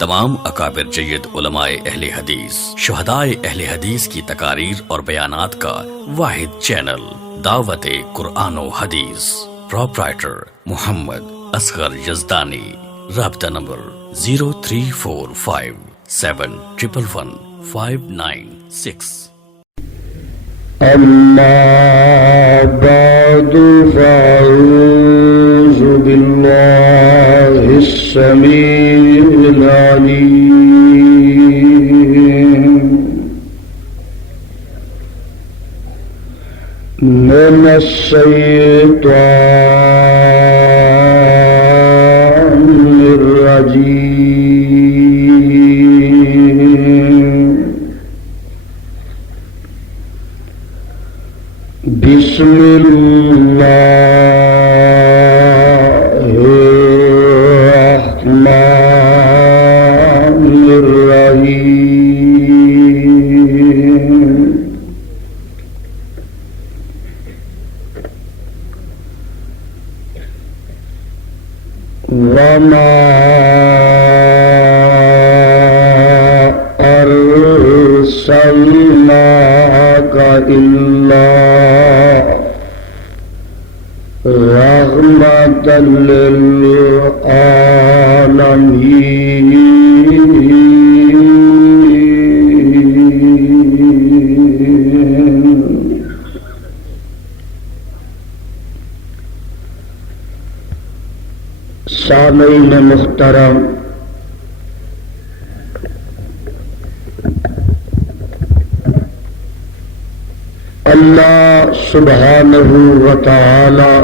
تمام اکابر جید علماء اہل حدیث، شہدائے اہل حدیث کی تقاریر اور بیانات کا واحد چینل دعوت قرآن و حدیث، پروپرائٹر محمد اصغر یزدانی، رابطہ نمبر 0345711596۔ أما بعد فأعوذ بالله السميع العليم من الشيطان الرجيم بسم الله الرحمن الرحيم وما أرسلناك إلا رحمة للعالمين سامعین محترم، اللہ سبحانہ و تعالی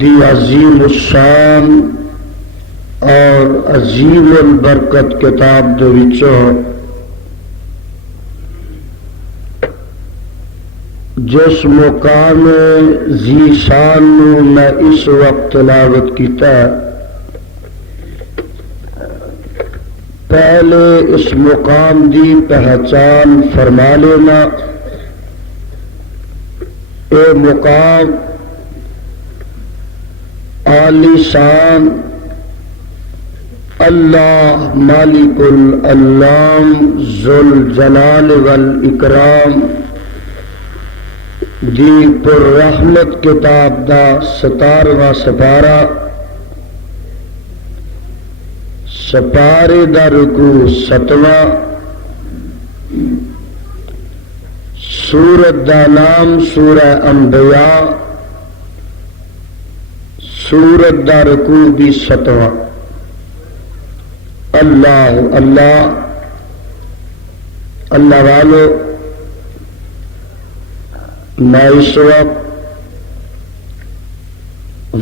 دی عظیم الشان اور عظیم البرکت کتاب دے وچوں جس مقام ذی شان نو میں اس وقت تلاوت کیتا ہے، پہلے اس مقام دی پہچان فرما لینا۔ اے مقام عالی شان اللہ مالک الانام ذوالجلال والاکرام دی پر رحمت کتاب دا 17واں سپارہ، سپارے دا رکوع 7واں، سورت دا نام سورہ انبیاء، سورت دا رکوع بھی 7واں۔ اللہ اللہ اللہ والو، میں اس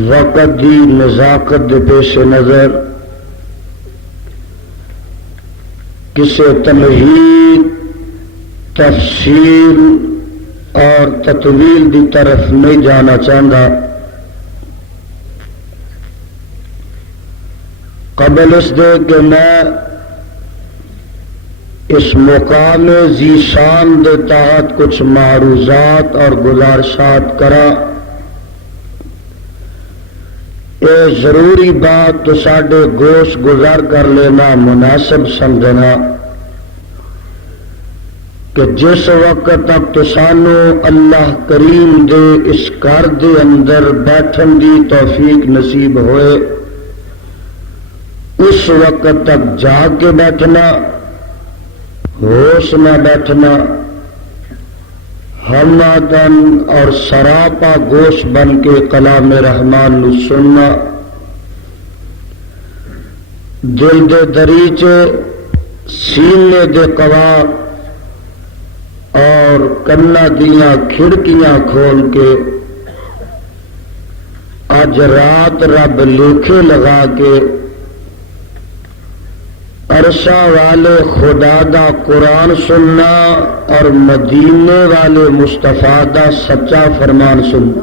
وقت دی نزاکت دے پیش نظر کسے تمہید، تفصیل اور تطویل دی طرف نہیں جانا چاہتا۔ قبل اس دے کہ میں اس مقام ذی شان دے تحت کچھ معروضات اور گزارشات کرا، اے ضروری بات تو ساڈے گوش گزار کر لینا مناسب سمجھنا کہ جس وقت تک تو سانو اللہ کریم دے اس گھر دے اندر بیٹھن دی توفیق نصیب ہوئے، اس وقت تک جاگ کے بیٹھنا، ہوش نہ بیٹھنا، ہمدن اور سراپا گوش بن کے کلام رحمان نو سننا، دل دے دریچے، سینے دے قوا اور کنا دیاں کھڑکیاں کھول کے اج رات رب لکھے لگا کے عرشہ والے خدا دا قرآن سننا اور مدینے والے مصطفیٰ دا سچا فرمان سننا۔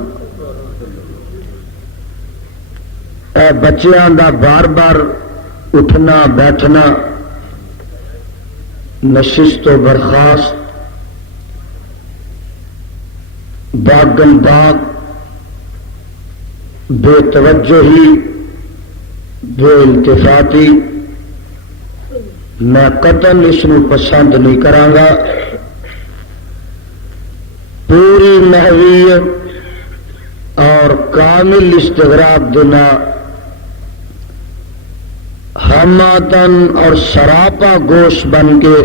اے بچیاں دا بار بار اٹھنا بیٹھنا، نشست و برخاست، باغم باغ، بے توجہی بے التفاتی میں قطعاً اس کو پسند نہیں کرانگا. پوری محویت اور کامل استغراق دینا ہماتن اور سراپا گوش بن کے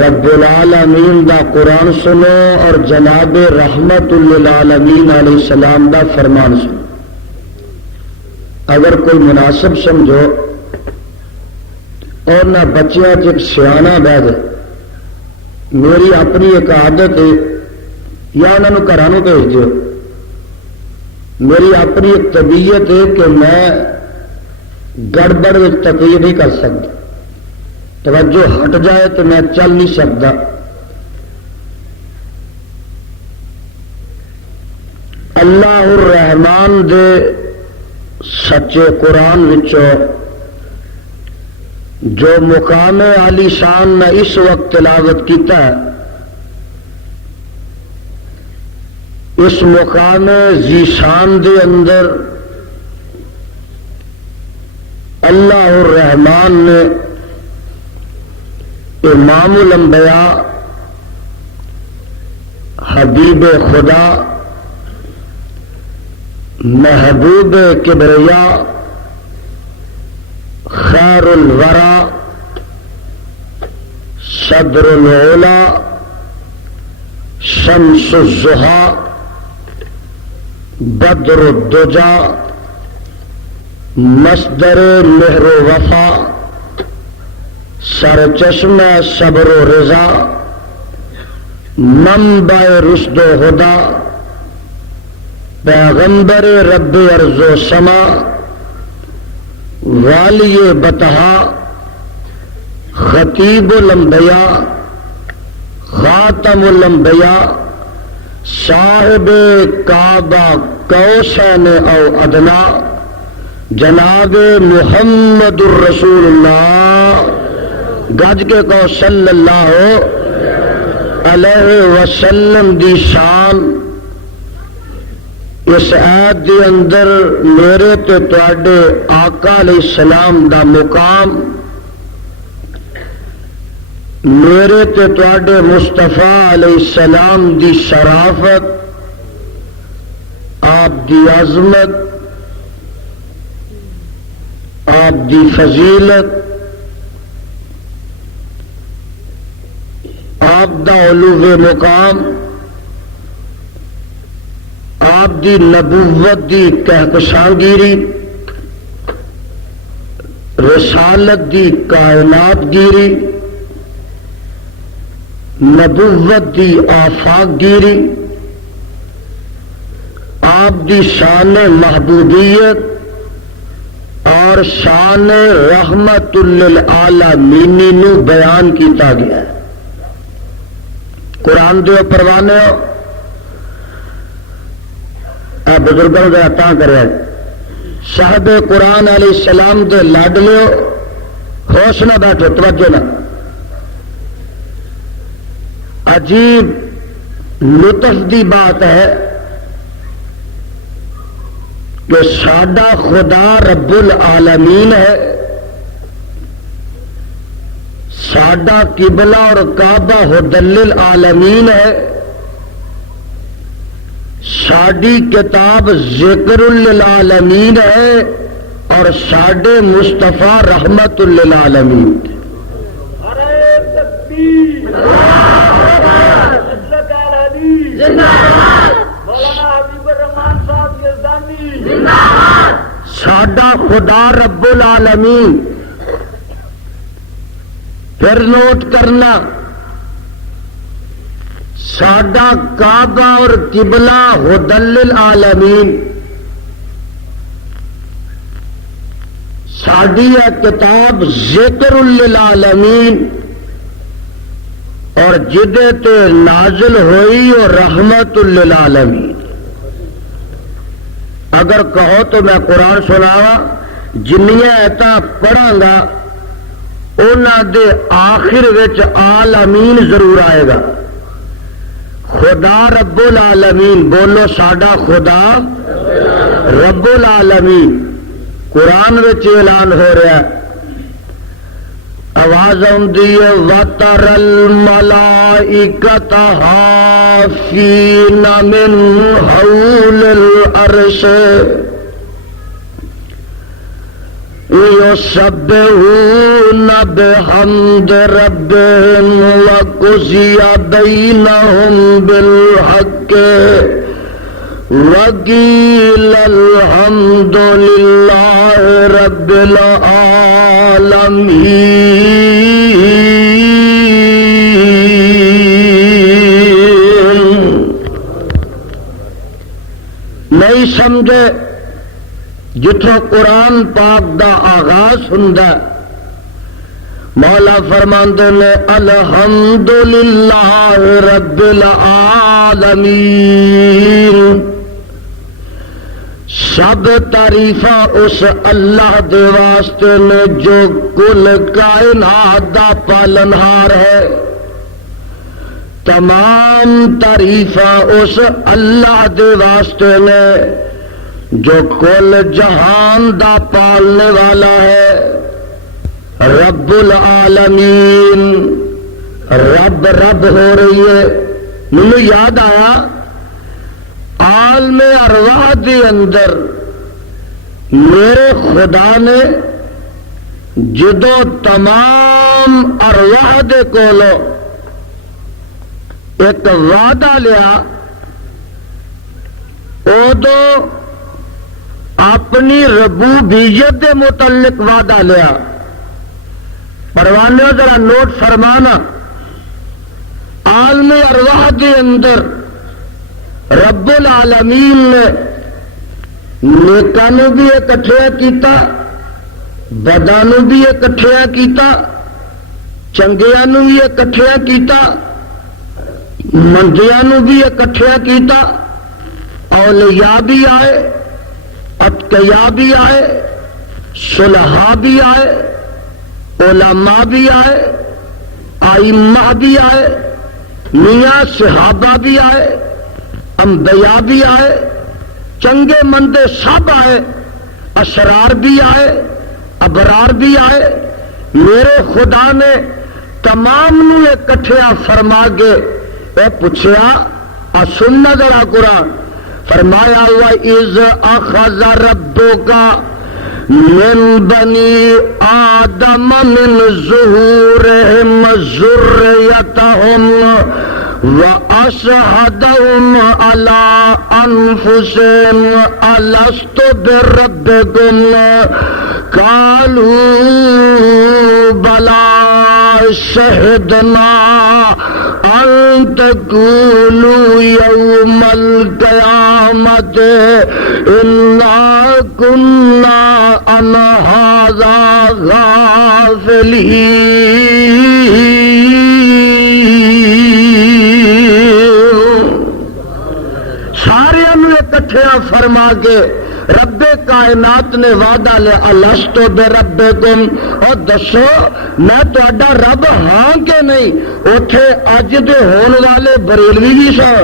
رب العالمین دا قرآن سنو اور جناب رحمت للعالمین علیہ السلام دا فرمان سنو. اگر کوئی مناسب سمجھو اور نہ بچیاں چ سیاح بہ جائے، میری اپنی ایک عادت ہے، یا انہوں گھروں بھیج دو. میری اپنی ایک طبیعت ہے کہ میں گڑبڑ میں تقریر نہیں کر سکتا. توجہ ہٹ جائے تو میں چل نہیں سکتا. اللہ الرحمان دے سچے قرآن وچوں جو مقام عالی شان نے اس وقت تلاوت کیتا ہے، اس مقام ذی شان دے اندر اللہ الرحمان نے امام الانبیاء حبیب خدا محبوب کبریا خیر الورا صدر العلا شمس الضحا بدر الدجا مصدر مہر و وفا سر چشمہ صبر و رضا منبع رشد و ہدا پیغمبر رب ارض و سما والی بتہا خطیب الانبیاء خاتم الانبیاء صاحب کعبہ کوسین او ادنا جناب محمد الرسول اللہ گج کے کو صلی اللہ علیہ وسلم دی شان اس آیت دے اندر میرے تے تواڈے آقا علیہ السلام دا مقام، میرے تے تواڈے مصطفیٰ علیہ السلام دی شرافت، آپ دی عظمت، آپ دی فضیلت، آپ دا علو مقام، آپ دی نبوت دی کہکشاں-گیری، رسالت دی کائنات گیری، نبوت دی آفاق گیری، آپ دی شان محبوبیت اور شان رحمت للعالمین نو بیان کیتا گیا ہے. قرآن دے پروانے ہو اے بزرگوں کا عطا کرے صاحب قرآن علیہ السلام دے لڈ لو، ہوش نہ بیٹھو، توجہ نہ. عجیب لطف دی بات ہے کہ ساڈا خدا رب العالمین ہے، ساڈا قبلہ اور کعبہ ہدی للعالمین ہے، ساڈی کتاب ذکر للعالمین ہے، اور ساڈے مصطفیٰ رحمت للعالمین. ساڈا خدا رب العالمین. پھر نوٹ کرنا، ساڈا کعبہ اور قبلہ ہدی للعالمین، ساڈی کتاب ذکر للعالمین، اور جدے تے نازل ہوئی اور رحمت للعالمین. اگر کہو تو میں قرآن سناوا، جنیاں ایتاں پڑھاں گا انہاں دے آخر وچ عالمین ضرور آئے گا. خدا رب العالمین، بولو ساڈا خدا رب العالمین قرآن وچ اعلان ہو رہا ہے، آواز آتی ہے وَتَرَ الْمَلَائِكَةَ حَافِّينَ مِنْ حَوْلِ الْعَرْشِ يُسَبِّحُونَ بِحَمْدِ رَبِّهِمْ وَقُضِيَ بَيْنَهُمْ بِالْحَقِّ وَقِيلَ الْحَمْدُ لِلَّهِ رَبِّ العالمین۔ نہیں سمجھے جتھوں قرآن پاک دا آغاز ہوندا ہے، مولا فرماندے نے الحمدللہ رب العالمین، سب تعریفاں اس اللہ دے واسطے نے جو کل کائنات دا پالنہار ہے، تمام تعریفاں اس اللہ دے واسطے نے جو کل جہان دا پالنے والا ہے، رب العالمین۔ رب رب ہو رہی ہے، مجھے یاد آیا عالم ارواح کے اندر میرے خدا نے جدو تمام ارواح دے کولو ایک وعدہ لیا، ادو اپنی ربوبیت کے متعلق وعدہ لیا۔ پروانے ذرا نوٹ فرمانا، عالم ارواح کے اندر رب العالمین نے نیکاں بھی اکٹھیا کیتا، بداں بھی اکٹھیا کیتا، چنگیاں بھی اکٹھیا کیتا، مندیاں بھی اکٹھیا کیتا، اولیاء بھی آئے، اتقیاء بھی آئے، صلحاء بھی آئے، علماء بھی آئے، ائمہ بھی آئے، میاں صحابہ بھی آئے، انبیاء بھی آئے، چنگے مندے سب آئے، اشرار بھی آئے، ابرار بھی آئے۔ میرے خدا نے تمام نو اکٹھیا فرما کے اے پوچھیا سننا ذرا قرآن، فرمایا وَإِذْ أَخَذَ رَبُّكَ مِنْ بَنِي آدَمَ مِنْ ظُهُورِهِمْ ذُرِّيَّتَهُمْ وَأَشْهَدَهُمْ عَلَىٰ أَنفُسِهِمْ أَلَسْتُ بِرَبِّكُمْ قَالُوا بَلَىٰ شَهِدْنَا أَن تَقُولُوا يَوْمَ الْقِيَامَةِ إِنَّا كُنَّا عَنْ هَٰذَا غَافِلِينَ۔ سارے اکٹھیا فرما کے رب کائنات نے وعدہ لے الست بربکم، اور دسو میں تہاڈا رب ہاں کہ نہیں؟ اوتھے اج دے ہون والے بریلوی بھی سن،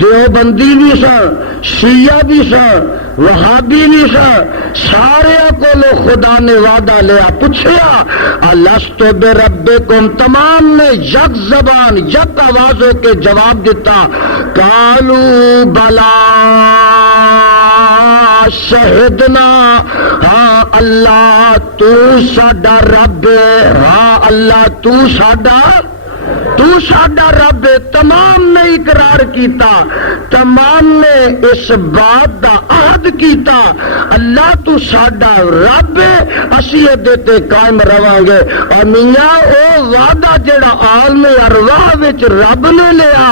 دیوبندی بھی سن، شیعہ بھی سن، وہابی بھی سن، سارے کولو خدا نے وعدہ لیا، پوچھیا الست بربکم، تمام نے یک زبان یک آواز ہو کے جواب دیتا، قالوا بلا شہدنا، ہاں اللہ تو ساڈا رب ہے، ہاں اللہ تو ساڈا رب ہے۔ تمام نے اقرار کیتا، تمام نے اس بات دا عہد کیتا اللہ تو ساڈا رب ہے، اسی ادے تے قائم رواں گے۔ اور میاں او وعدہ جڑا عالم ارواح وچ رب نے لیا،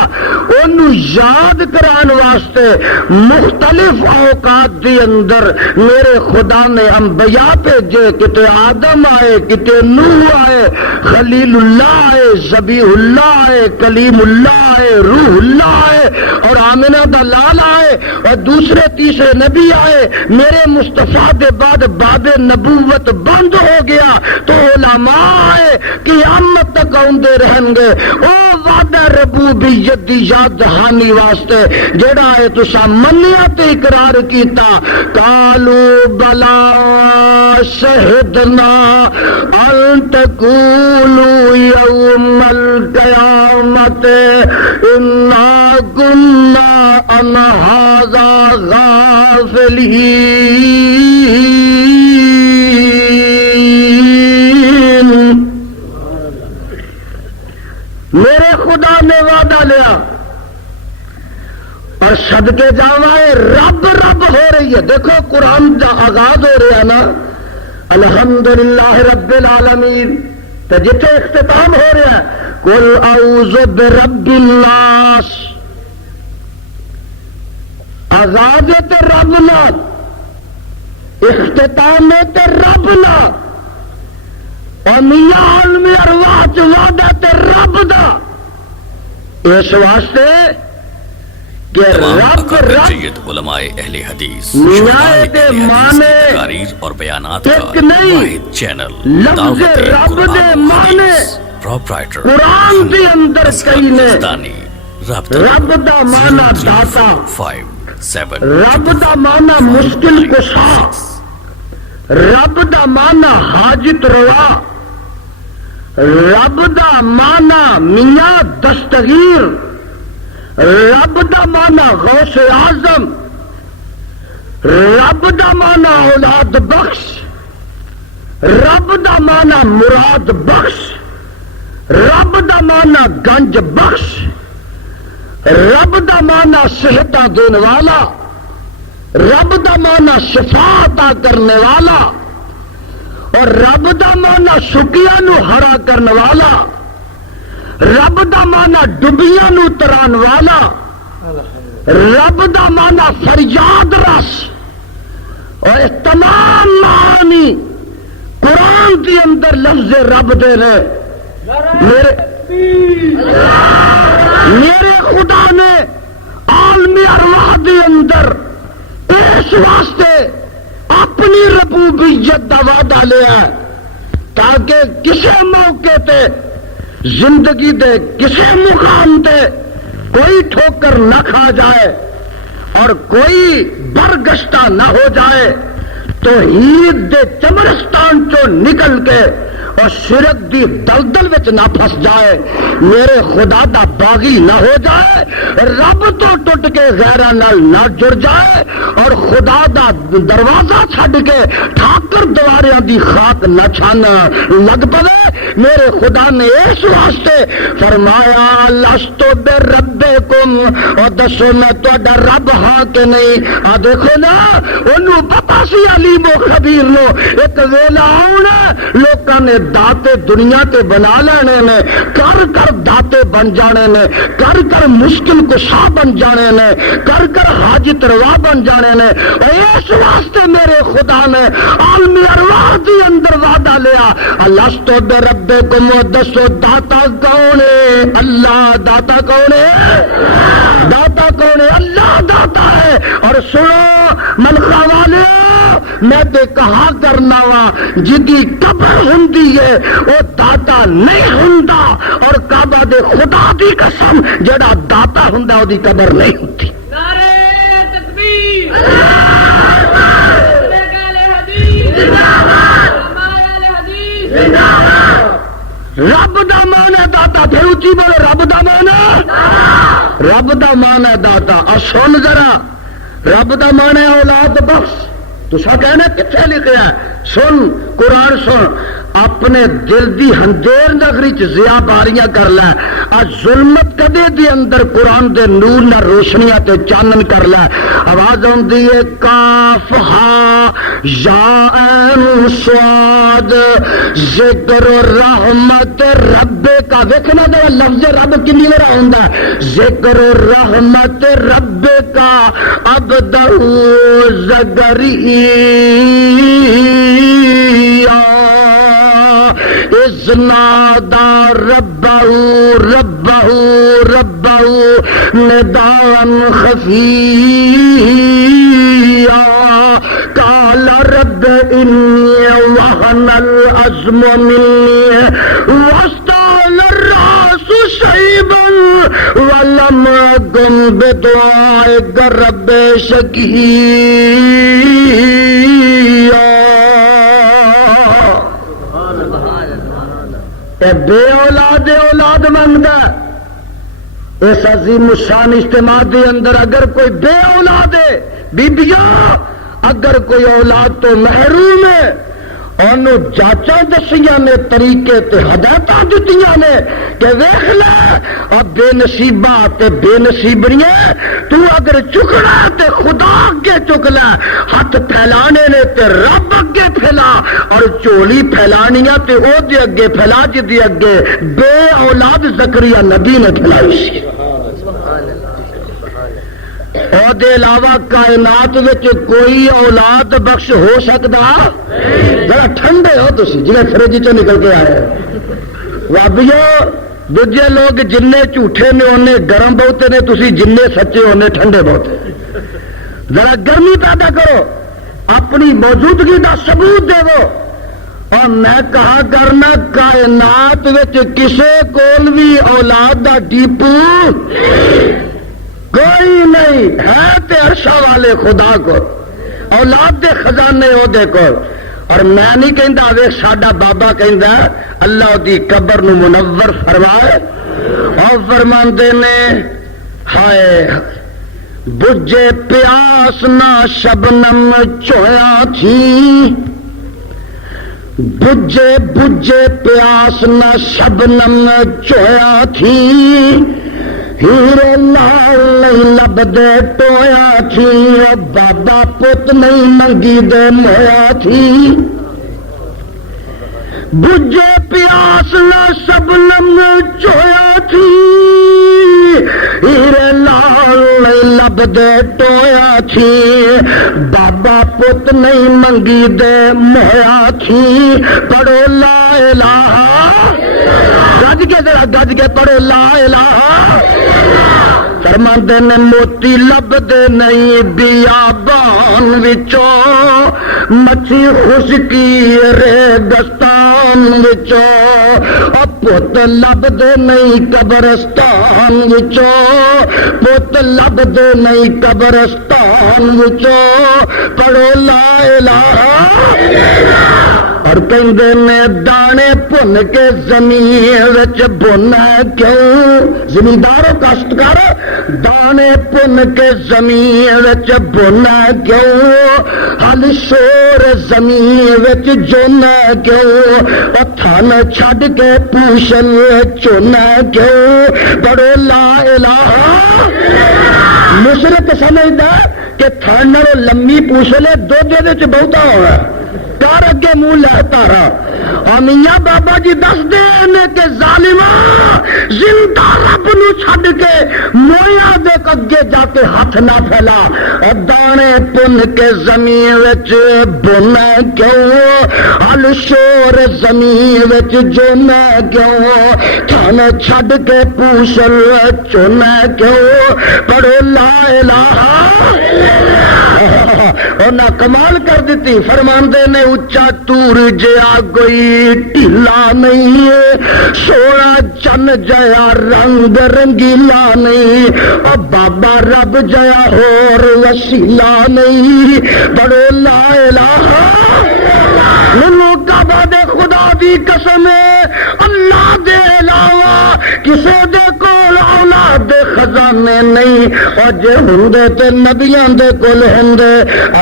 اونوں یاد کران واسطے مختلف اوقات دی اندر میرے خدا نے انبیاء بھیجے، کتے آدم آئے، کتے نوح آئے، خلیل اللہ آئے، ذبیح اللہ آئے، کلیم اللہ آئے، روح اللہ آئے، اور آمنہ دا لال آئے، اور دوسرے تیسرے نبی آئے۔ میرے مصطفیٰ دے بعد باب نبوت بند ہو گیا تو علماء آئے، قیامت تک تک آندے رہن گے او وعدہ ربوبیت دی یاد دہانی واسطے جڑا ہے تسا منیا تے اقرار کیتا قالو بلا شہدنا ان تقولوا یوم القیامت انا كنا عن هذا غافلین میرے خدا نے وعدہ لیا اور صدقے جاوائے رب رب ہو رہی ہے. دیکھو قرآن کا آغاز ہو رہا ہے نا الحمدللہ رب العالمین تو جتنے اختتام ہو رہا ہے قل اعوذ برب الناس آغاز تے رب نال اختتام تے رب نال اور میاں عالم ارواح چ وعدہ تے رب دا اس واسطے کہ تمام رب اکابر رب جید علماء اہل حدیث میاں شہدائے دے اہل حدیث معنی کی تقاریر اور بیانات کا ایک نہیں، واحد چینل لفظ دعوت رب دے قرآن و معنی حدیث پروپرائٹر قرآن دے اندر کئی نے رب دا معنی داتا، 5 رب دا معنی مشکل کشا، رب دا معنی حاجت روا، رب دا معنی میاں دستگیر، رب دا معنی غوث اعظم، رب دا معنی اولاد بخش، رب دا معنی مراد بخش، رب دا معنی گنج بخش، رب دا معنی صحت دینے والا، رب دا معنی شفا عطا کرنے والا، اور رب دا معنی سکیاں نو ہرا کرنے والا، رب دا معنی ڈبیاں نو تران والا، رب دا معنی فریاد رس، اور اس تمام معانی قرآن کے اندر لفظ رب دے رہے میرے خدا نے عالم ارواح دے اندر اس واسطے اپنی ربوبیت دا وعدہ لیا ہے تاکہ کسی موقع تے زندگی دے کسی مقام تے کوئی ٹھوکر نہ کھا جائے اور کوئی برگشتہ نہ ہو جائے توحید دے چمرستان چو نکل کے اور شرک دی دلدل وچ نہ پھس جائے، میرے خدا دا باغی نہ ہو جائے، رب تو ٹوٹ کے غیراں نال نہ جڑ جائے اور خدا دا دروازہ چھڈ کے ٹھاکر دواریاں دی خاک نہ چھان لگ پوے. میرے خدا نے اس واسطے فرمایا لستو بربکم، اور دسو میں تہاڈا رب ہاں کہ نہیں. آ دیکھو نا اونوں پتہ سی علیم و خبیر نو ایک ویلا آنا لوکاں نے داتے دنیا تے بنا لینے نے، کر کر داتے بن جانے نے، کر کر مشکل کشا بن جانے نے، کر کر حاجت روا بن جانے نے. اور اس واسطے میرے خدا نے عالم ارواح دی اندر وعدہ لیا لستو بربکم، دسو داتا کون ہے؟ اللہ. داتا کون ہے؟ داتا کون ہے؟ اللہ داتا ہے. اور سنو ملخا والے میں تے کہا کرنا وا جدی قبر ہوندی ہے وہ داتا نہیں ہوندا، اور کعبہ دے خدا دی قسم جڑا داتا ہوندا او دی قبر نہیں ہوندی. نعرہ تکبیر، اہل حدیث زندہ باد، اہل حدیث زندہ باد. رب دا معنی داتا، پھر اونچی بولو رب دا معنی، رب دا معنی داتا. اور سن ذرا رب دا معنی اولاد بخش. تسا کہنا کتنے لکھا ہے؟ سن قرآن سن، اپنے دل دی ہندیر نگری چ ضیا باریاں کر لے. آج ظلمت کدے دی اندر قرآن دے نور نہ روشنیاں تے چانن کر لے. آواز آندی ہے کاف ہا یا عین صاد ذکر رحمت رب کا. دیکھنا ذرا لفظ رب کنی بار آندا ہے. ذکر رحمت رب کا عبدہ زکریا اذ نادى ربه نداء خفيا قال رب إني وهن العظم مني واستعل نبلونکم بدعاء رب شقیّا. اے بے اولاد اولاد منگدا. اس عظیم الشان اجتماع دے اندر اگر کوئی بے اولاد ہے بیبیاں، اگر کوئی اولاد تو محروم ہے، انہوں جاچاں دسیاں نے، طریقے تے ہدایتاں دتیاں نے کہ ویکھ لے اب بے نصیبہ تے بے نصیبڑیاں، تو اگر چکنا تے خدا اگے چک لے، ہاتھ پھیلانے نے تے رب اگے پھیلا، اور چولی پھیلانیاں تے او دے اگے پھیلا جدی اگے بے اولاد زکریا نبی نے پھیلائی سی. اور دے علاوہ کائنات وچ کوئی اولاد بخش ہو سکتا؟ ذرا ٹھنڈے ہو تسی جنہیں فریج چوں نکل کے آئے. وابیو دوجے لوگ جننے جھوٹے نے اونے گرم بہتے نے، تسی جننے سچے اونے ٹھنڈے بہتے. ذرا گرمی پیدا کرو، اپنی موجودگی دا ثبوت دو. اور میں کہا کرنا کائنات وچ کسے کول بھی اولاد دا ڈیپو کوئی نہیں ہے تے عرشاں والے خدا کو اولاد دے خزانے او دے کو. اور میں نہیں کہندا ویکھ ساڈا بابا کہندا اللہ دی قبر نو منور فرمائے، اور فرماندے نے ہائے بجھے پیاس نہ شبنم چویا تھی، بجھے بجھے پیاس نہ شبنم چویا تھی، ہیرے لال نہیں لبدے ٹویا تھی، بابا پت نہیں منگی دے مویا تھی. بجھے پیاس نہ شبنم چویا تھی، ہیرے لال نہیں لبدے ٹویا تھی، بابا پت نہیں منگی دے مویا تھی. پڑھو لا الہ، گج کے ذرا گج کے پڑھو لا الہ. فرماندے نے موتی لبدے نہیں بیابان وچوں، مچھی خشکی ریگستان وچوں، پت لبدے نہیں قبرستان وچوں، پت لبدے نہیں قبرستان وچوں. پڑھو لا الہ. اور کہندے نے دانے پن کے زمین وچ بونا کیوں، زمینداروں کاشتکار دانے پن کے زمین وچ بونا کیوں، ہل شور زمین وچ جونا کیوں، تھن چھڈ کے پوشل چونا کیوں. پڑھو لا الہ. مشرق سمجھدا کہ تھن نالوں لمبی پوشلے دودھ دے بہتا ہونا کار اگے منہ لے تارا. اور میاں بابا جی دس دے کہ ظالما زندہ رب نو چھڈ کے مویا دے اگے جا کے ہاتھ نہ پھیلا. اور دانے پن کے زمین وچ بونا کیوں، ہل شور زمین وچ جونا کیوں، تھن چھڈ کے پوشل چونا کیوں. پڑھو لا الہ. انہاں کمال کر دیتی. فرماندے نے اچا تور جیا کوئی ٹھیلا نہیں ہے، سونا چن جیا رنگ رنگیلا نہیں، اور بابا رب جیا ہور وسیلہ نہیں. پڑھو لا الہ. منو کعبہ دے خدا دی قسم اللہ دے علاوہ کسے دے کول اولاد دے خزانے نہیں. اور جے ہوندے تے نبیاں دے کول ہوندے.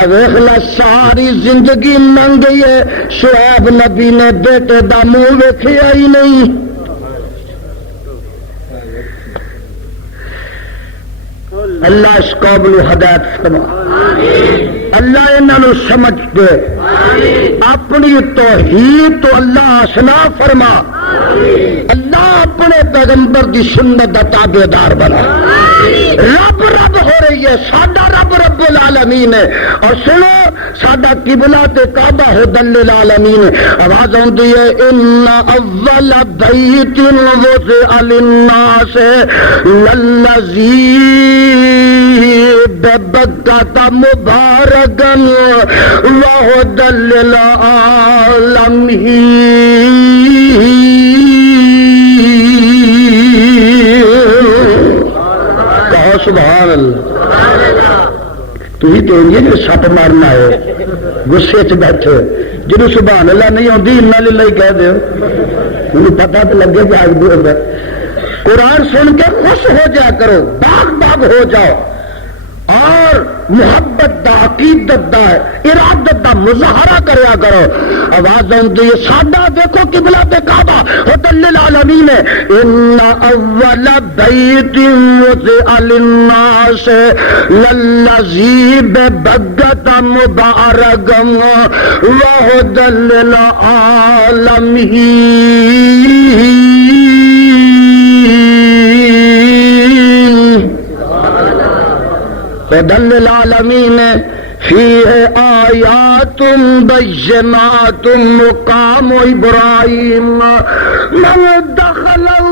ویکھ لا ساری زندگی لنگ گئی ہے، شعیب نبی نے بیٹے دا منہ ویکھیا ہی نہیں. اللہ اس قوم نو ہدایت فرما، اللہ انہوں سمجھ دے، اپنی توحید تو اللہ آشنا فرما، اللہ اپنے پیغمبر دی سنت دا تابع دار بنا. رب رب ہو رہی ہے، ساڈا رب رب العالمین ہے. اور سنو ساڈا قبلہ تے کعبہ ہدی للعالمین. آواز آندی ہے ان اول بیت وضع للناس للذی ببکۃ مبارکا وہدی للعالمین. سبحان اللہ تھی تو جو سپ مارنا ہے غصے چ بیٹھے جنہوں سبحان اللہ نہیں آتی انا للہ ہی کہہ دیو انہوں پتہ تو لگے کہ آج بھی ہوگا قرآن سن کے خوش ہو جایا کرو باغ باغ ہو جاؤ اور محبت دا عقیدت دا ارادت دا مظاہرہ کریا کرو آواز آتی ہے ساڈا دیکھو قبلہ تے کعبہ ہدی للعالمین ان اول بیت وضع للناس للذی ببکۃ مبارکا وہدی للعالمین هدى للعالمين فيه آيات بينات مقام إبراهيم من دخله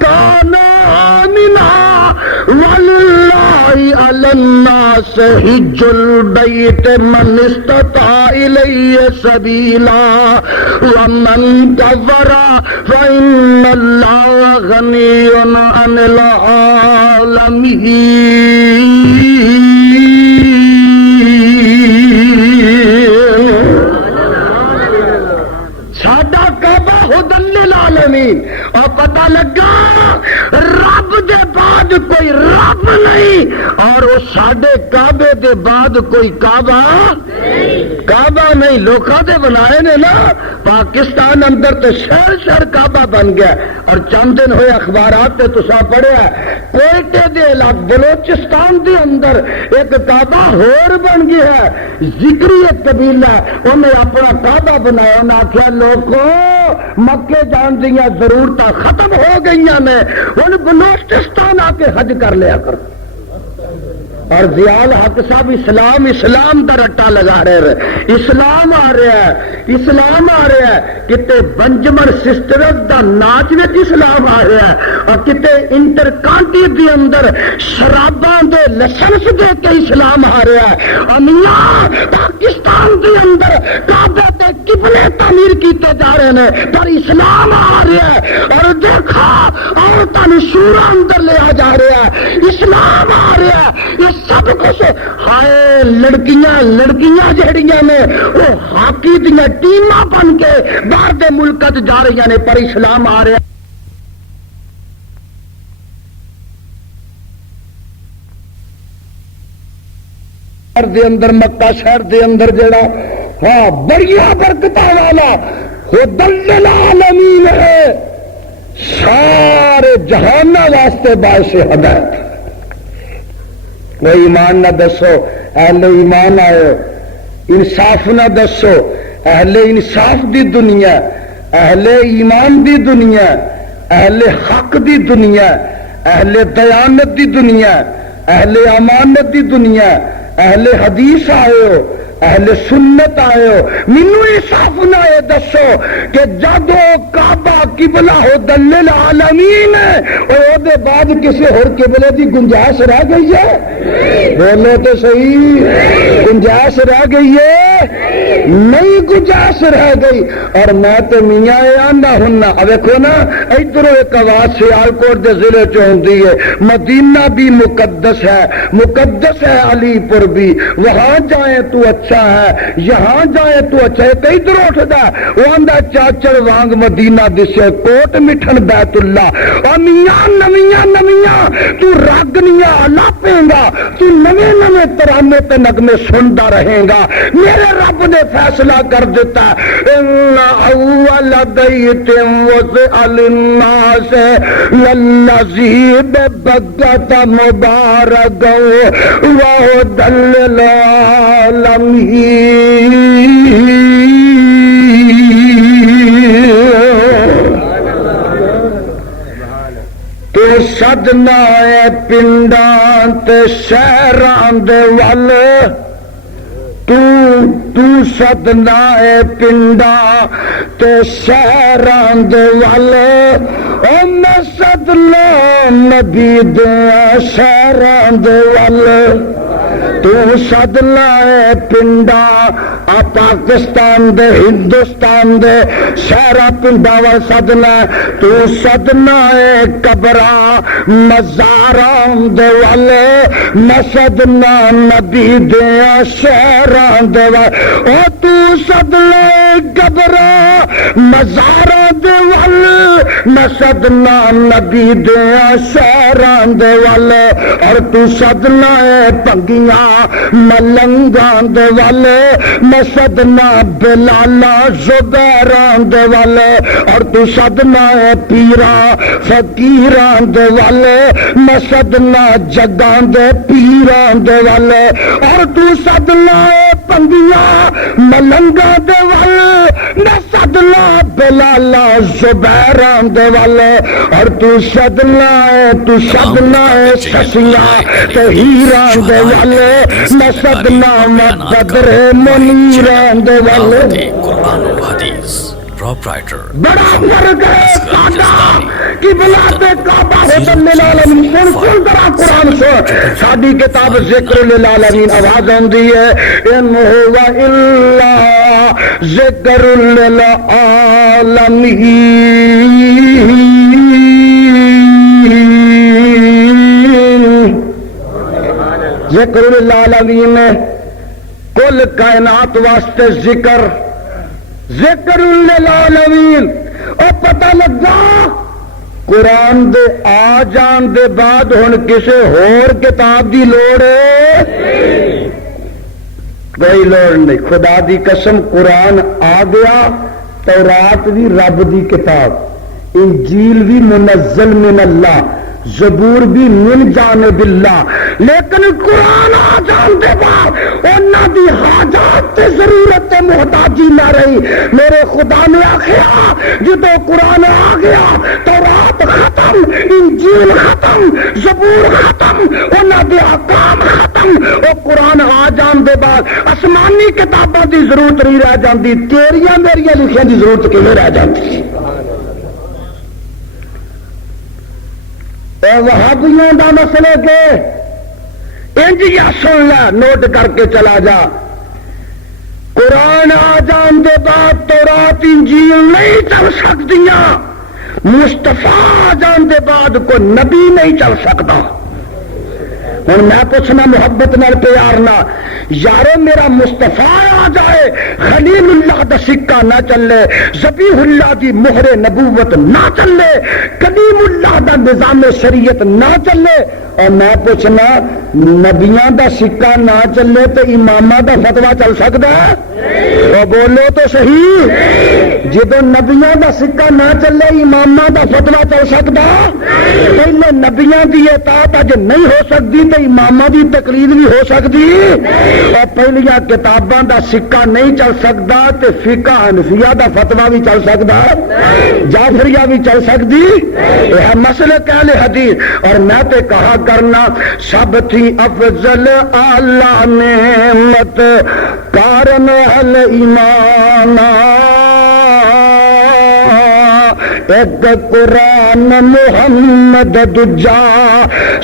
كان آمنا ولله على الناس حج البيت من استطاع إليه سبيلا ومن كفر فإن الله غني عن العالمين ساڈا کعبہ ہدی للعالمین اور پتہ لگا رب دے بعد کوئی رب نہیں اور وہ ساڈے کعبے دے بعد کوئی کعبہ کعبہ نہیں لوکاں دے بنائے نے نا پاکستان اندر تو شہر شہر کعبہ بن گیا اور چند دن ہوئے اخبارات تے تسا پڑھیا کوئٹے دے علاقے بلوچستان دے اندر ایک کعبہ ہور بن گیا ہے ذکری ایک قبیلہ انہیں اپنا کعبہ بنایا انہیں آخیا لوگوں مکے جان دیا ضرورتاں ختم ہو گئی نے ان بلوچستان آ کے حج کر لیا کر اور ضیاء حق صاحب اسلام اسلام دا رٹا لگا رہے اسلام آ رہا ہے اسلام آ رہا ہے کتے بنجمر سسٹرز دا ناچ وچ اسلام آ رہا ہے اور کتے انٹر کانٹی دے اندر شراباں دے لائسنس دے کے اسلام آ رہا ہے امیاں پاکستان دے اندر کعبے تے قبلے تعمیر کیتے جا رہے ہیں پر اسلام آ رہا ہے اور دیکھا عورتاں نوں شورا اندر لیا جا رہا ہے اسلام آ رہا ہے سب کچھ ہائے لڑکیاں جہڑیاں نے وہ ہاکی دیا ٹیماں بن کے باہر دے ملکاں جا رہی نے پر اسلام آ رہا دے اندر مکہ شہر دے اندر جڑا ہاں بڑیاں برکتاں والا ہدی للعالمین ہے سارے جہان واسطے باعث ہدایت کوئی ایمان نہ دسو اہل ایمان آئے انصاف نہ دسو اہل انصاف دی دنیا اہل ایمان دی دنیا اہل حق دی دنیا اہل دیانت دی دنیا اہل امانت دی دنیا اہل حدیث آئے ہو اہل سنت آئے ہو مینوں انصاف نہ یہ دسو کہ جدو کعبہ قبلہ ہدی للعالمین اور دے بعد کسی اور قبلے دی گنجائش رہ گئی ہے بولو تو صحیح گنجائش رہ گئی ہے نہیں گنجائش رہ گئی اور میں تو میاں آنا ہننا دیکھو نا ادھر ایک آواز سیالکوٹ دے ضلع چ ہوندی ہے مدینہ بھی مقدس ہے علی پور بھی وہاں جائیں تو اچھا ہے یہاں جائیں تو اچھا ہے کئی در اٹھتا وہ آندا چاچڑ وانگ مدینہ دسے کوٹ مٹھن بیت اللہ اور میاں نمیاں تو راگنیاں لاپیں گا تو نوے ترانے تے نغمے سندا رہیں گا میرے رب نے فیصلہ کر دیتا ان اول بیت وضع للناس للذی ببکۃ مبارکا وہدی تو سدنا ہے پنڈاں تے شہراں دے ول تو سدنا ہے پنڈاں تے شہراں دے ول او میں سدنا نبی دے شہراں دے ول تو سدنا ہے پنڈا آ پاکستان دے ہندوستان دے شہرا پنڈا وا سدنا تو سدنا ہے قبرا مزاراں دے والے میں سدنا نبی دیا شہراں دے والے او تو سدنا ہے قبرا مزاراں دے والے میں سدنا نبی دیا شہراں دے والے اور تو سدنا ہے پنگیاں ملنگاں دے والے میں سدنا بلالا زبیراں دے والے اور تو سدنا ہے پیرا فقیراں دے والے میں سدنا جگاں دے پیراں دے والے اور تو سدنا ہے پنگیاں ملنگاں دے والے میں سدنا بلالا زبیراں دے والے اور تو سدنا ہے سسیاں تے ہیراں دے والے میں سدنا میں بدر منیراں دے والے قرآن و حدیث پروپرائٹر بڑا فرق ہے ساڈا کہ بلاد کعبہ حسن للعالمین کل طرح قرآن سے ساڈی کتاب ذکر للعالمین آواز آندی ہے ان ہوا الا ذکر للعالمین ذکر للعالمین میں کل کائنات واسطے ذکر للعالمین اور پتہ لگا قرآن دے آ جان دے بعد ہن کسے ہور کتاب دی لوڑ ہے کوئی لوڑ نہیں خدا دی قسم قرآن آ گیا تورات بھی رب دی کتاب انجیل بھی منزل من اللہ زبور بھی من جانب اللہ لیکن قرآن آ جان دے بعد انہاں دی حاجات تے ضرورت تے محتاجی نہ رہی میرے خدا نے آخیا جدو قرآن آ گیا تورات ختم انجیل ختم زبور ختم انہاں دے احکام ختم او قرآن آ جان دے بعد آسمانی کتاباں دی ضرورت نہیں رہ جاندی تیریاں میریاں لکھیاں دی ضرورت کیویں رہ جاندی وہابیوں دا مسئلہ کے انج یا سن لے نوٹ کر کے چلا جا قرآن آ جان دے بعد تورات انجیل نہیں چل سکتیاں مصطفیٰ آ جان دے بعد کوئی نبی نہیں چل سکتا ہوں میں پوچھنا محبت نال پیار نہ یارو میرا مصطفیٰ آ جائے خلیل اللہ دا سکہ نہ چلے ذبیح اللہ دی مہر نبوت نہ چلے کلیم اللہ دا نظام شریعت نہ چلے اور میں پوچھنا نبیاں دا سکہ نہ چلے تو امامہ دا فتویٰ چل سکتا ہے وہ بولو تو صحیح جدو نبیاں دا سکہ نہ چلے امامہ دا فتویٰ چل سکتا پہلے نبیاں دی اطاعت اج نہیں ہو سکتی تو امامہ دی تقلید بھی ہو سکتی اور پہلیاں کتاباں دا سکہ نہیں چل سکتا تو فقہ حنفیہ دا فتویٰ بھی چل سکتا جعفریہ بھی چل سکتی یہ مسلک اہل حدیث اور میں تے کہا کرنا سب تھی افضل اعلی نعمت کارن اہل ایمان ایک قرآن محمد دجا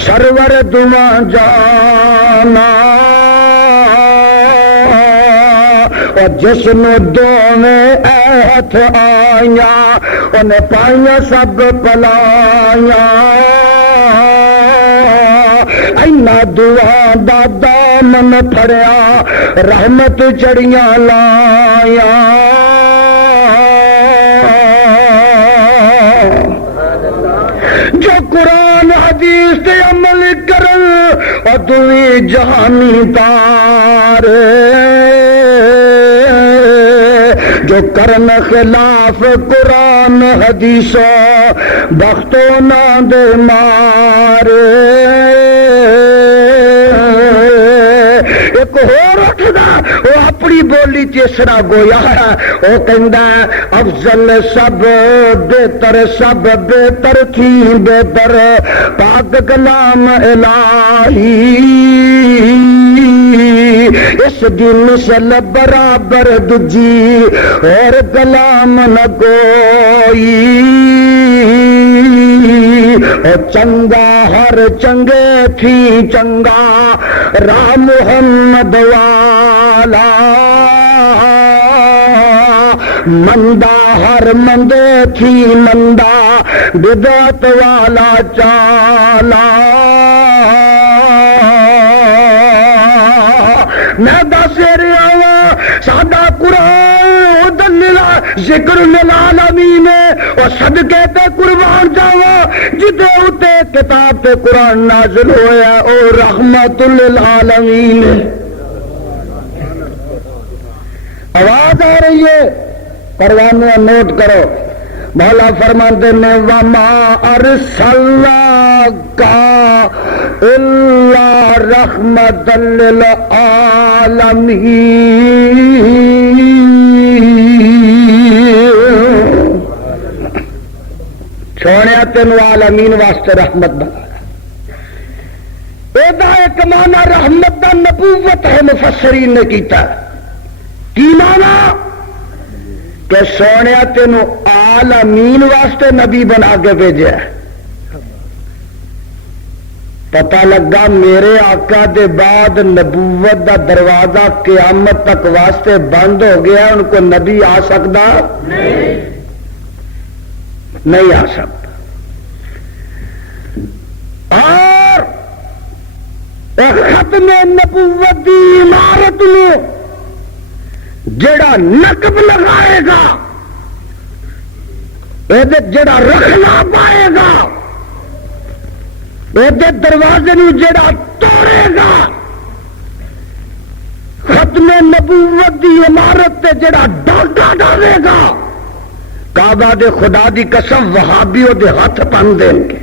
سرور دعا جانا اور جس نے دونوں ہاتھ آئیاں انہیں پائیاں سب پلائیاں اینا دعا دا دامن پھڑیا رحمت چڑیاں لائیاں جو قرآن حدیث تے عمل کرن اور دوی جہانی تار جو کرن خلاف قرآن حدیث بختو نہ دے مار ایک ہور اٹھدا وہ اپنی بولی تیسرا گویا ہے وہ کہندا افضل سب بہتر سب بہتر تھی بہتر پاک کلام الہی اس دی مثل برابر دجی اور کلام نہ کوئی چنگا ہر چنگے تھی چنگا راہ محمد والا مندہ ہر مندے تھی مندہ بدعت والا چالا میں دس رہا ہوں سادہ قرآن دللا ذکر للعالمین اور صدقے تے قربان جاوا جدے اتے کتاب تے قرآن نازل ہویا اور رحمت للعالمین آواز آ رہی ہے پروانے نوٹ کرو مولا فرماتے نے وما ارسلناک الا رحمت للعالمین سونے تینوں عالمین واسطے رحمت بنایا یہ ایک معنی رحمت دا نبوت ہے مفسرین نے کیتا کی معنی کہ سونے تینوں عالمین واسطے نبی بنا کے بھیجا پتہ لگا میرے آقا دے بعد نبوت دا دروازہ قیامت تک واسطے بند ہو گیا ان کو نبی آ سکتا نہیں آ سکتا اور ختم نبوت دی عمارت میں جڑا نقب لگائے گا جڑا رکھنا پائے گا یہ دروازے نو جڑا توڑے گا ختم نبوت دی عمارت تے جڑا ڈاکہ ڈالے گا کعبہ دے خدا دی قسم وہابی دے ہاتھ پن دیں گے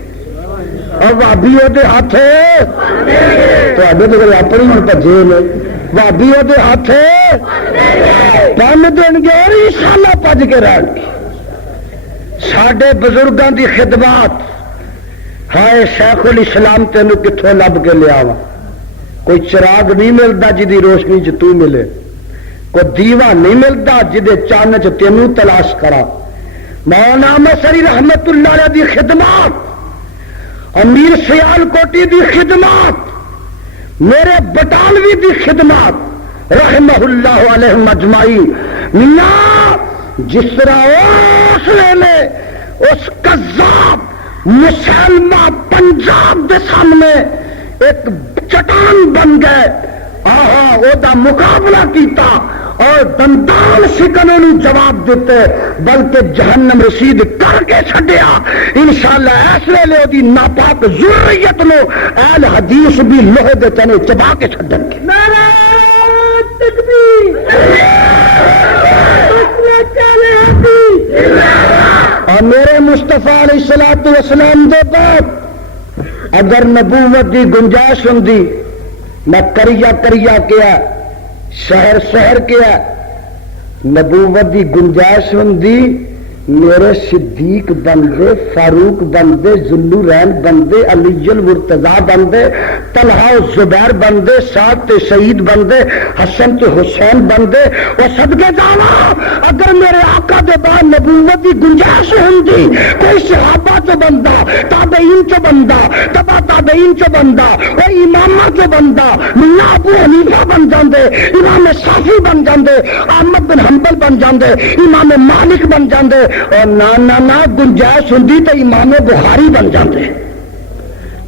اور وہابی دے ہاتھ تو اپنی ہوں بجے نے وہابی دے ہاتھ پن دیں گے اور انشاءاللہ پج کے رہن گے ساڈے بزرگاں دی خدمات ہائے شیخ الاسلام تینوں کتوں لب کے لیا وا کوئی چراغ نہیں ملتا جدی روشنی چ تو ملے کوئی دیوا نہیں ملتا جدے چان چ تینوں تلاش کرا مولانا مسری رحمت اللہ علیہ دی خدمات امیر سیال کوٹی دی خدمات میرے بٹالوی دی خدمات رحمہ اللہ علیہ مجمعین میاں جس طرح اس ویلے اس قذاب مسلمہ پنجاب دے سامنے ایک چٹان بن گئے آہا او دا مقابلہ کیتا اور دندان سکنوں جواب دیتے بلکہ جہنم رسید کر کے چھڈیا انشاءاللہ اس ویلے او دی ناپاک ذریت نو اہل حدیث بھی لوہے دے تنے چبا کے چھڈن گے نعرہ تکبیر اور میرے مصطفیٰ علیہ الصلوۃ والسلام دے بعد اگر نبوت دی گنجائش ہوندی میں کریا کیا شہر شہر کیا نبوت دی گنجائش ہوندی میرے صدیق بندے فاروق بندے ذوالنورین بندے علی المرتضی بندے طلحہ و زبیر بندے سعد تے سعید بندے حسن تے حسین بندے وہ صدقے جاوا اگر میرے آقا دے بعد نبوت دی گنجائش ہوندی کوئی صحابہ چ بندہ تابعین چ بندہ تبع تابعین چ بندہ وہ امامہ چ بندہ میاں ابو حنیفہ بن جاندے امام شافعی بن جاندے احمد بن حنبل بن جاندے امام مالک بن جاندے اور نہ گنجائش ہوندی تو امام بخاری بن جاندے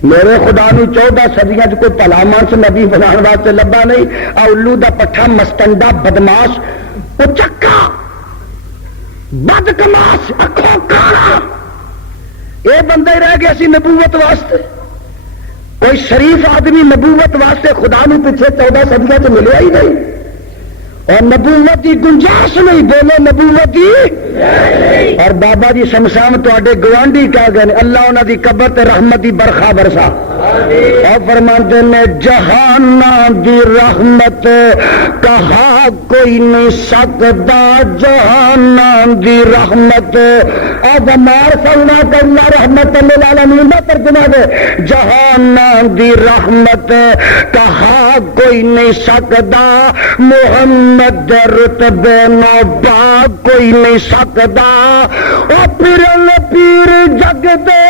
میرے خدا نو 14 صدیاں کوئی بھلا مانس نبی بنانے واسطے لبا نہیں الو دا پٹھا مستنڈا بدماش اچکا بدکماش اکھوں کالا یہ بندہ ہی رہ گیا سی نبوت واسطے کوئی شریف آدمی نبوت واسطے خدا نو پیچھے 14 صدیاں تو ملیا ہی نہیں اور نبوت کی گنجائش نہیں بولو نبوت کی اور بابا جی شمشان تے گوانڈی کہہ گئے اللہ انہوں دی قبر تے رحمت دی برخا برسا اور فرماتے ہیں جہانا دی رحمت کہا کوئی نہیں سکتا جہانا دی رحمت اب مار سلنا کرنا رحمت للعالمین دا ترجمہ دے جہانا دی رحمت کہا کوئی نہیں سکتا محمد رتبے نو با کوئی نہیں سکتا او پیرن پیر جگتے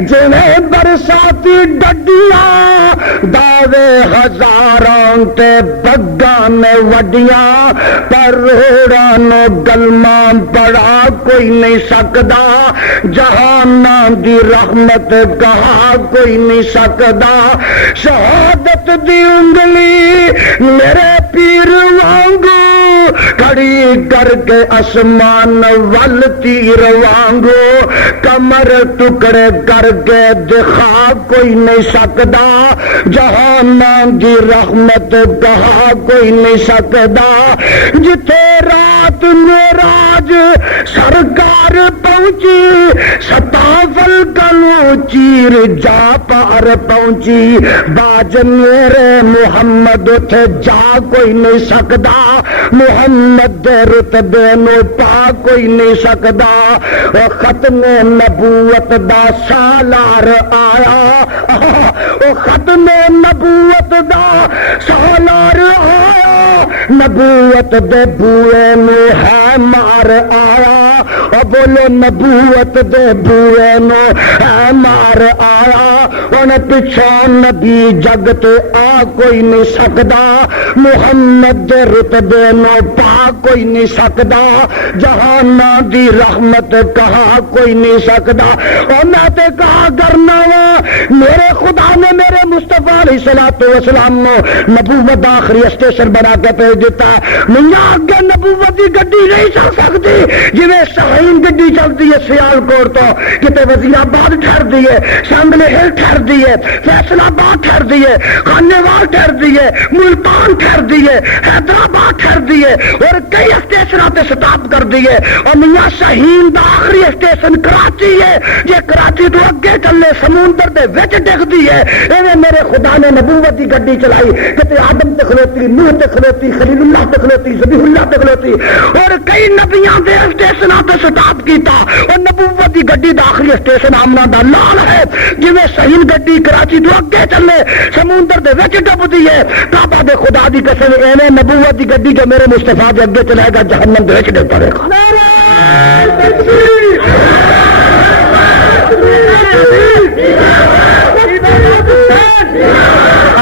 جنہیں برساتی ڈڈیاں دعوے ہزاراں تے بگاں نے وڈیاں پر روڑاں نو گلماں بڑا کوئی نہیں سکدا جہاناں دی رحمت کہا کوئی نہیں سکدا شہادت دی انگلی میرے پیر وانگو کھڑی کر کے آسمان ول تیر وانگو کمر ٹکڑے کر کے دکھا کوئی نہیں سکدا جہاناں دی رحمت کہا کوئی نہیں سکدا جتھے رات معراج سرکار پہنچی ستاول کنو چیر جا پار پہنچی باج میرے محمد اتھے جا کوئی نہیں سکدا محمد دے رتبے نو پا کوئی نہیں سکدا او ختم نبوت دا سالار آیا او ختم نبوت دا سالار آیا نبوت دے بوئے نو ہے مار آیا او بولو نبوت دے بوئے نو ہے مار آیا ان پچھوں نبی جگ تے آ کوئی نہیں سکدا محمد دے رتبے نو پا کوئی نہیں سکدا جہاناں دی رحمت کہا کوئی نہیں سکدا اور میں تے کہا کرنا وا میرے خدا نے میرے مصطفیٰ علیہ الصلوۃ والسلام نو نبوت دا آخری اسٹیشن بنا کے بھیج دیتا ہے میاں اگے نبوت دی گڈی نہیں چل سکتی جویں شاہین گڈی چلتی ہے سیالکوٹ تو کتے وزیر آباد ٹھہردی ہے شامل ہل ٹھہردی ہے فیصل آباد ٹھہردی ہے خانے وال ٹھہردی ہے ملتان ٹھہردی ہے حیدرآباد ٹھہردی ہے اور کئی اسٹیشنوں تے سٹاپ کر دی ہے اور میاں شاہین دا آخری اسٹیشن کراچی ہے جے کراچی تو اگے چلے سمندر دے وچ ڈگدی ہے ایویں میرے خدا نے نبوت دی گڈی چلائی کتے آدم تے کھلوتی نوح تے کھلوتی خلیل اللہ تے کھلوتی ذبیح اللہ تے کھلوتی اور کئی نبیاں دے اسٹیشنوں تے سٹاپ کیتا اور نبوت دی گڈی دا آخری اسٹیشن آمنہ دا لال ہے جویں شاہین گڈی کراچی تو اگے چلے سمندر دے وچ ڈبدی ہے کعبہ دے خدا دی قسم ایویں نبوت دی گڈی جو میرے مصطفیٰ دے اگے چلائے گا جہنم دے وچ ڈبدا رہے گا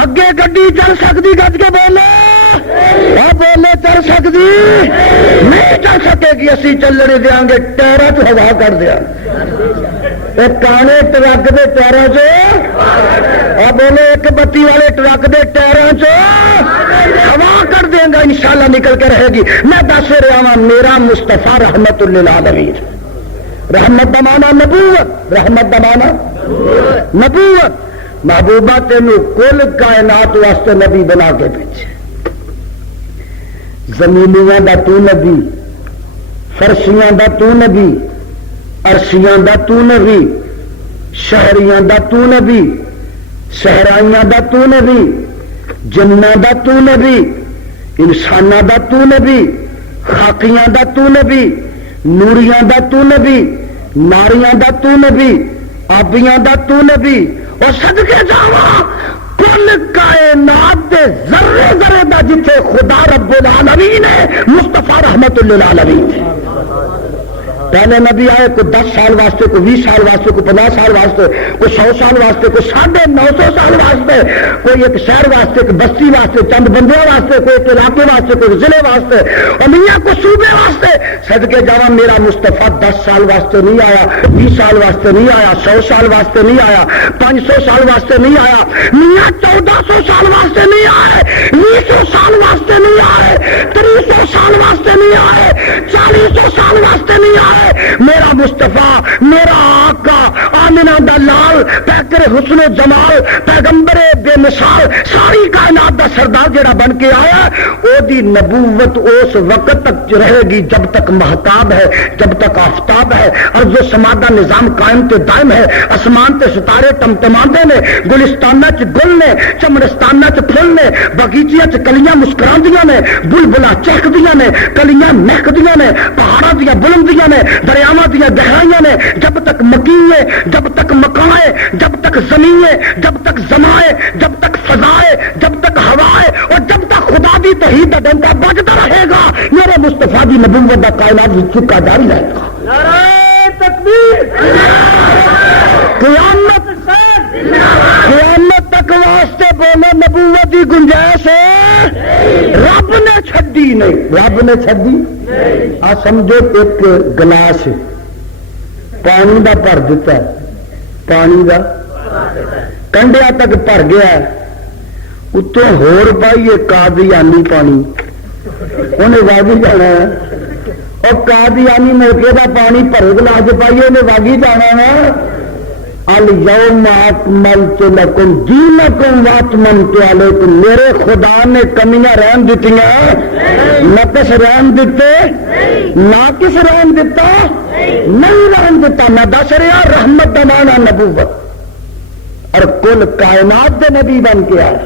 اگے گڈی چل سکتی گج کے بولے بولے چل سکتی نہیں چل سکے گی اسی چلنے دیا گے ٹائروں چ ہوا کر دیا کانے ٹرک دے ٹائروں چ بولے ایک بتی والے ٹرک دے ٹائروں چ ہوا کر دیں گا انشاءاللہ نکل کے رہے گی میں دس رہا ہوں میرا مصطفیٰ رحمت للعالمین رحمت دمانا نبوت رحمت دمانا نبوت محبوبہ تینوں کل کائنات واسطے نبی بنا کے بھیجے زمینیاں دا تو نبی فرشیاں دا تو نبی عرشیاں دا تو نبی شہریاں دا تو نبی صحرائیاں دا تو نبی جناں دا تو نبی انساناں دا تو نبی خاکیاں دا تو نبی نوریاں دا تو نبی ناریاں دا تو نبی آبیاں دا تو نبی اور صدقے جاواں کل کائنات دے ذرے ذرے دا جتھے خدا رب العالمین ہے مصطفیٰ رحمت للعالمین ہے پہلے نبی آئے کوئی 10 سال واسطے کوئی 20 سال واسطے کوئی 50 سال واسطے کوئی 100 سال واسطے کوئی 950 سال واسطے کوئی ایک شہر واسطے کوئی بستی واسطے چند بندے واسطے کوئی ایک علاقے واسطے کوئی ضلع واسطے اور میاں کو صوبے واسطے صدقے جاواں میرا مصطفیٰ 10 سال واسطے نہیں آیا 20 سال واسطے نہیں آیا 100 سال واسطے نہیں آیا 500 سال واسطے نہیں آیا میاں 1400 سال واسطے نہیں آئے 200 سال واسطے نہیں آئے 300 سال واسطے نہیں آئے 400 سال واسطے نہیں آئے میرا مصطفیٰ میرا آقا آمنہ دا لال پیکر حسن و جمال پیغمبر بے مثال ساری کائنات دا سردار جڑا بن کے آیا او دی نبوت اس وقت تک رہے گی جب تک مہتاب ہے جب تک آفتاب ہے ارض و سما دا نظام قائم تے دائم ہے اسمان تے ستارے ٹمٹماندے نے گلستانہ چ گل نے چمرستانہ چ پھل نے باغیچیاں چ کلیاں مسکراندیاں نے بلبلا چہکدیاں نے کلیاں مہکدیاں نے پہاڑاں دیاں بلندیاں نے دریاواں دیاں گہرائیاں نے جب تک مکین ہے جب تک مکان ہے جب تک زمین ہے جب تک زماں ہے جب تک فضا ہے جب تک ہوا ہے اور جب تک خدا دی توحید دا ڈنکا بجتا رہے گا میرے مصطفیٰ دی نبوت دا کائنات وچ چکا جاری رہے گا قیامت تک واسطے بولو نبوت کی گنجائش ہے، رب نے چھڈی نہیں، رب نے چھڈی آ سمجھو ایک گلاس پانی دا بھر دیتا ہے، پانی دا کنڈیا تک بھر گیا اتوں ہور پائیے قادیانی پانی انہیں واگی جانا ہے، اور قادیانی موقع کا پانی بھرے گلاس پائیے انہیں واگی جانا ہے۔ الیوم اکملت لکم دینکم واتممت علیکم، میرے خدا نے کمیاں رہن دتیاں، نقص رہن دیتے، ناقص رہن دیتا نہیں رہن دیتا، میں دس رہا رحمت دمانا نبوت اور کل کائنات دے نبی بن کے آئے۔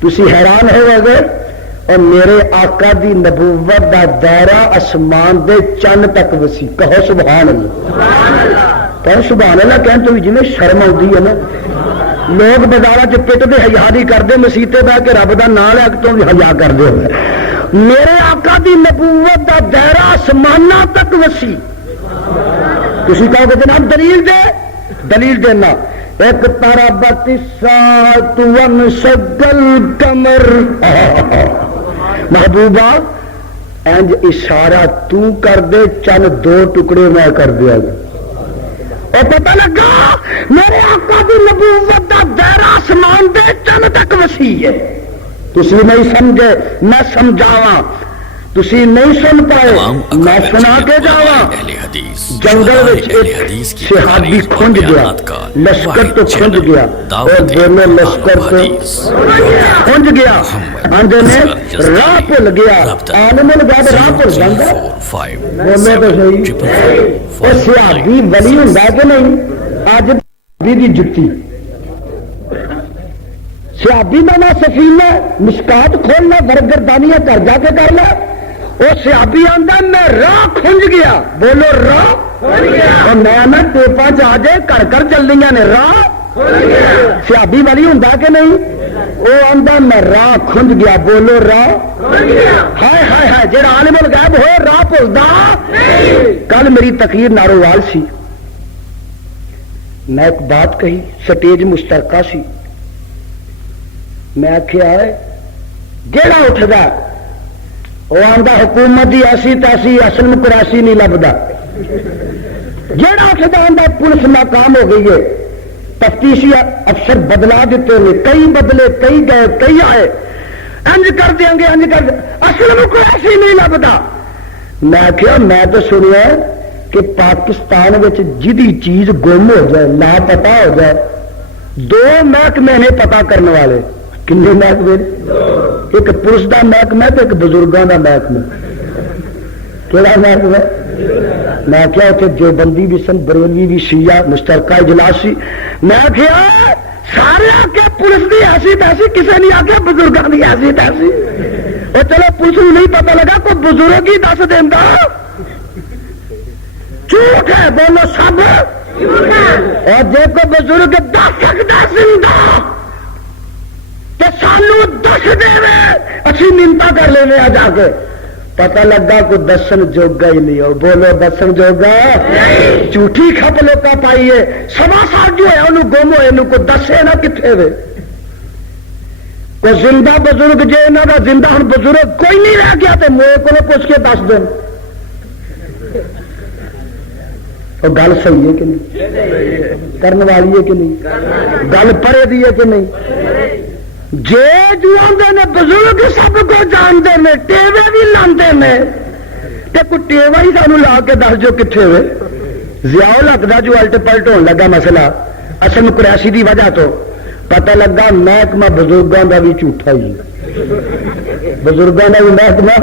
تسی حیران ہو گئے، اور میرے آقا دی نبوت دا دائرہ اسمان دے چند تک وسیع، کہو سبحان اللہ، کہو سبحان اللہ، کہن تو جی شرم آتی ہے نا، لوگ بازار چ پٹتے حیا نہیں کرتے، مسیطے بہ کے رب دا نام لے تو بھی حیا کرتے ہو۔ میرے آقا دی نبوت دا دائرہ آسمانہ تک وسیع، تسی کہو کہ جناب دلیل دے، دلیل دینا ایک تربت الساعۃ وانشق القمر، محبوبہ انج اشارہ تو کر دے چند دو ٹکڑے میں کر دیا گا، اور پتہ لگا میرے آقا دی نبوت دا دائرہ آسمان دے چند تک وسیع ہے۔ تسی نہیں سمجھے میں سمجھاواں، تسی نہیں سن پائے میں سنا کے جاواں۔ جنگل صحابی کھنج گیا، لشکر تو کھنج گیا، اور دونوں لشکر تو کھنج گیا، اندر نے راہ بھول گیا، عالم الغیب راہ بھول جاتا، بولو تو صحیح۔ اور صحابی ولی ہوندا کہ نہیں؟ اج دی جتی صحابی میں نہ سفینہ مشکات کھولنا برگردانیاں کر جا کے کر لے، وہ صحابی آندا میں راہ کھنج گیا، بولو راہ کھنج گیا، اور میں نہ ٹیپا جا جے کر کر چلنیاں نے راہ کھنج گیا۔ صحابی والی ہوندا کہ نہیں؟ وہ آندا میں راہ کھنج گیا، بولو راہ کھنج گیا۔ ہائے ہائے ہائے، جڑا عالم الغیب ہو راہ بھولدا نہیں۔ کل میری تقریر نارووال سی، میں ایک بات کہی، سٹیج مشترکہ سی، میں آخیا ہے جیڑا اٹھدا وہ آندا حکومت دی ایسی تیسی اصل قریشی نہیں لبدا، جیڑا اٹھدا آندا پولیس ناکام ہو گئی ہے، تفتیشی افسر بدلا دیتے ہیں، کئی بدلے کئی گئے کئی آئے، انج کر دیں گے انج کر دیں، اصل قریشی نہیں لبدا۔ میں آخیا میں تو سنیا کہ پاکستان وچ جدی چیز گم ہو جائے لاپتہ ہو جائے دو محکمے نے پتہ کرنے والے، کنے محکمے؟ ایک پولیس دا محکمہ تو ایک بزرگاں دا محکمہ، کہڑا محکمہ؟ میں کیا اتنے جو بندی بھی سن، بریلوی بھی، شیعہ مشترکہ اجلاس سی، میں کیا سارے آ کے پولیس دی حیثیت ایسی، کسی نے آ کے بزرگاں دی حیثیت ایسی، اور چلو پولیس کو نہیں پتہ لگا کوئی بزرگ ہی دس دینا، جھوٹ ہے بولو سب، اور جے کو بزرگ دس سکتا زندہ تو سانو دس دے اسی منتا کر لیں آ جا کے، پتہ لگا کوئی دسن جوگا ہی نہیں ہو، بولو دسن جوگا، جھوٹھی کھپ لوکا پائیے، سوا سال جو ہے انہوں گم ہوئے انہوں کو دسے نہ کتنے وے، کوئی زندہ بزرگ جو انہوں کا زندہ ہم بزرگ کوئی نہیں رہ گیا تو موئے کو پوچھ کے دس دیں، اور گل صحیح ہے کہ نہیں؟ کرنے والی ہے کہ نہیں؟ گل پڑے دی ہے کہ نہیں؟ جے جو آندے نے بزرگ سب کو جانتے ہیں، ٹیوے بھی لاندے ہیں، تے کوئی ٹیوا ہی سانو لا کے دس جو کتنے ہوئے، ضیاء لگتا جو الٹ پلٹ ہونے لگا مسئلہ اصل قریشی دی وجہ تو، پتہ لگا محکمہ بزرگاں دا بھی جھوٹا ہی، بزرگاں دا بھی محکمہ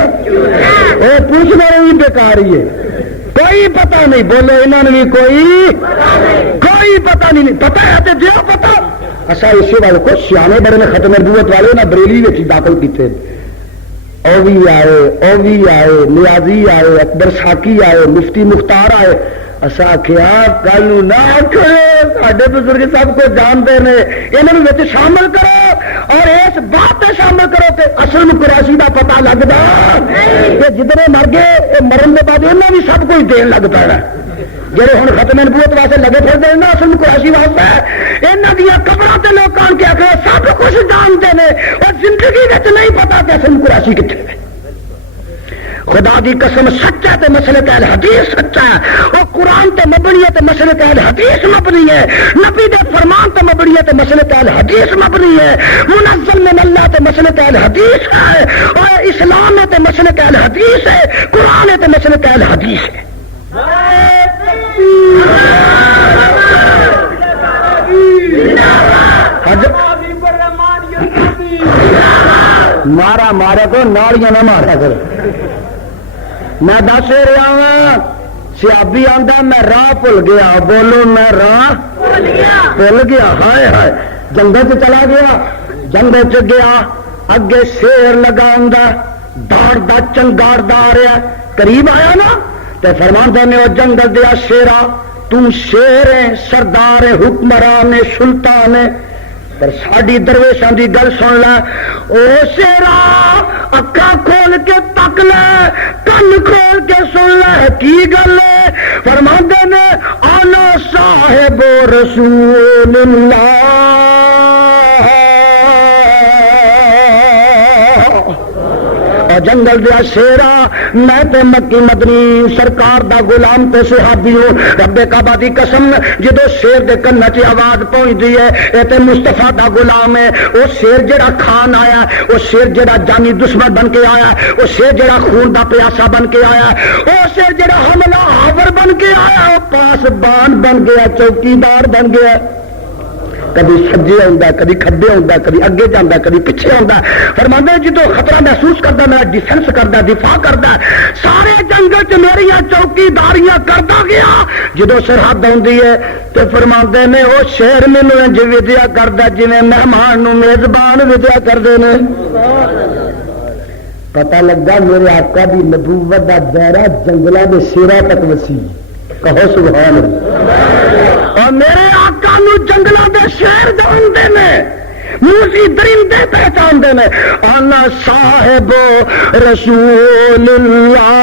وہ پوچھنا بھی بیکار ہی ہے، کوئی پتہ نہیں، بولو انہوں نے بھی کوئی پتہ نہیں، پتہ ہے تو جو پتہ اصا اسی والے کو سیانے بڑے نے ختم نبوت والے نہ بریلی میں داخل کیتے، اوی آئے اوی آئے نیازی آئے اکبر ساکی آئے مفتی مختار آئے، اصا آخیا کل نہ سارے بزرگ سب کو جانتے ہیں، انہوں شامل کرو اور اس بات سے شامل کرو کہ اصل قریشی کا پتا لگتا کہ جتنے مر گئے مرن کے بعد انہیں بھی سب کچھ دین لگ پا، جہے ہوں ختم نبوت واسطے لگے پھرتے ہیں نا اصل قریشی واسطے یہاں دیا قبروں سے لوگ آن کے آخر سب کچھ جانتے ہیں اور زندگی نہیں پتا کہ اصل قریشی کتنے ہے. خدا دی قسم سچا تے مسلک اہل حدیث سچا ہے، اور قرآن تے مبنی ہے تے مسلک اہل حدیث مبنی ہے، نبی دے فرمان تے مبنی ہے تے مسلک اہل حدیث مبنی ہے، منزل من اللہ تے مسلک اہل حدیث ہے، اور اسلام ہے تے مسلک اہل حدیث ہے، قرآن ہے تے مسلک اہل حدیث ہے. مارا مارا تو نالیاں نہ مارا کر. میں دس رہا ہوں سیابی آندا میں راہ بھول گیا، بولو میں راہ بھول گیا. ہائے ہائے جنگل چ چلا گیا، جنگل چ گیا اگے شیر لگا آندا دوڑدا چنگاڑدا آ رہا، قریب آیا نا تے فرماندا نے او جنگل دیا شیرا تو شیر ہے، سردار ہے، حکمران ہے، سلطان ہے، پر ساڈی درویشاں دی گل سن لے. او شیرا اکھاں کھول کے تک لے، کن کھول کے سن لے کی گل ہے. فرماندے نے انا صاحب رسول اللہ، اور جنگل دیا شیرا میں تے مکی مدنی سرکار دا غلام تے صحابی ہوں. رب کعبہ دی قسم جدو شیر دے کنا چ آواز پہنچتی ہے اے تے مصطفیٰ دا غلام ہے. وہ شیر جڑا کھان آیا، وہ شیر جڑا جانی دشمن بن کے آیا، وہ شیر جڑا خون دا پیاسا بن کے آیا، وہ شیر جڑا حملہ آور بن کے آیا، وہ پاسبان بن گیا، چوکیدار بن گیا. کبھی سجے آتا، کبھی کھبے آتا، کبھی اگے جانا، کبھی پیچھے آتا. فرماندے جدو خطرہ محسوس کرتا میں ڈیفینس کرتا، دفاع کرتا، سارے جنگل چ میری چوکیداریاں کرتا گیا. جدو سرحد آتی ہے تو فرماندے نے وہ شیر مینو انج ودیا کرتا جی مہمان نو میزبان ودیا کرتے ہیں. پتہ لگا میرے آقا دی نبوت دا دائرہ جنگلہ دے سیرا تک وسیع. کہو سبحان اللہ. اور میرے آقا نو جنگلوں دے شیر جانتے نے، موسی درندے پہچانتے نے. انا صاحب رسول اللہ،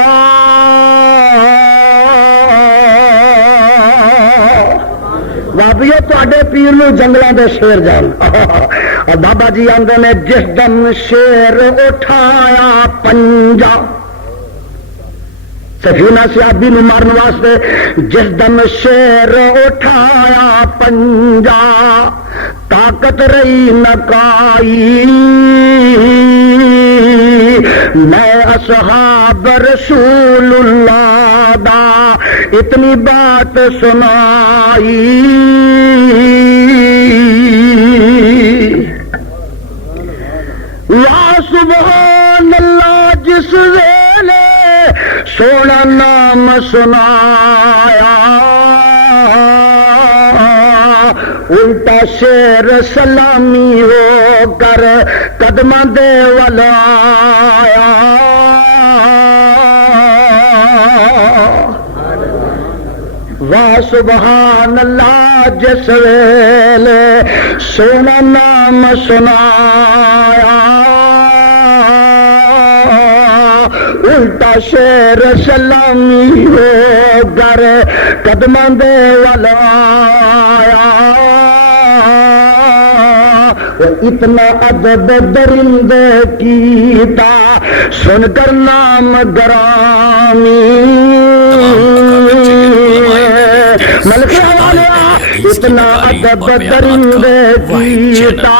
بابیو تے پیر نو جنگلوں دے شیر جان. اور بابا جی آندے نے جس دم شیر اٹھایا پنجا، سفینہ سیابی نو مارن واسطے جس دم شیر اٹھایا پنجا، طاقت رہی نکائی میں اصحاب رسول اللہ دا اتنی بات سنائی. یا سبحان اللہ جس ویلے سونا نام سنایا، الٹا شیر سلامی ہو کر قدماں دے ولایا. واہ سبحان اللہ جس ویلے سونا نام سنایا، الٹا شیر سلامی ہو گر قدماں دے ولایا. اتنا ادب درندے کیتا سن کر نام گرامی. ملکہ والا اتنا ادب درندے کیتا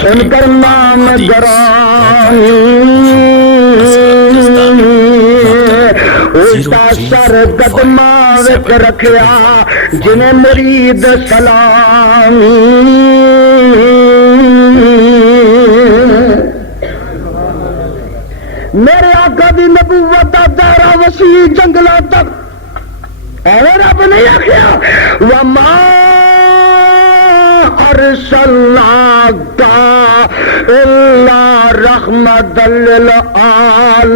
سن کر نام گرامی. الٹا سر قدماں وچ رکھیا جنہیں مرید سلامی. میرے آقا دی نبوت دا دائرہ وسیع جنگلوں تک. اور رب نے آخیا وما ارسلناک الا رحمۃ للعالمین.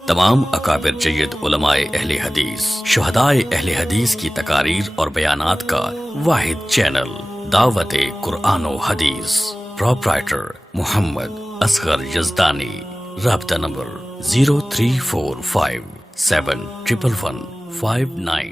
تمام اکابر جید علماء اہل حدیث، شہدائے اہل حدیث کی تقاریر اور بیانات کا واحد چینل دعوت قرآن و حدیث. پروپرائٹر محمد اصغر یزدانی. رابطہ نمبر 03457111559.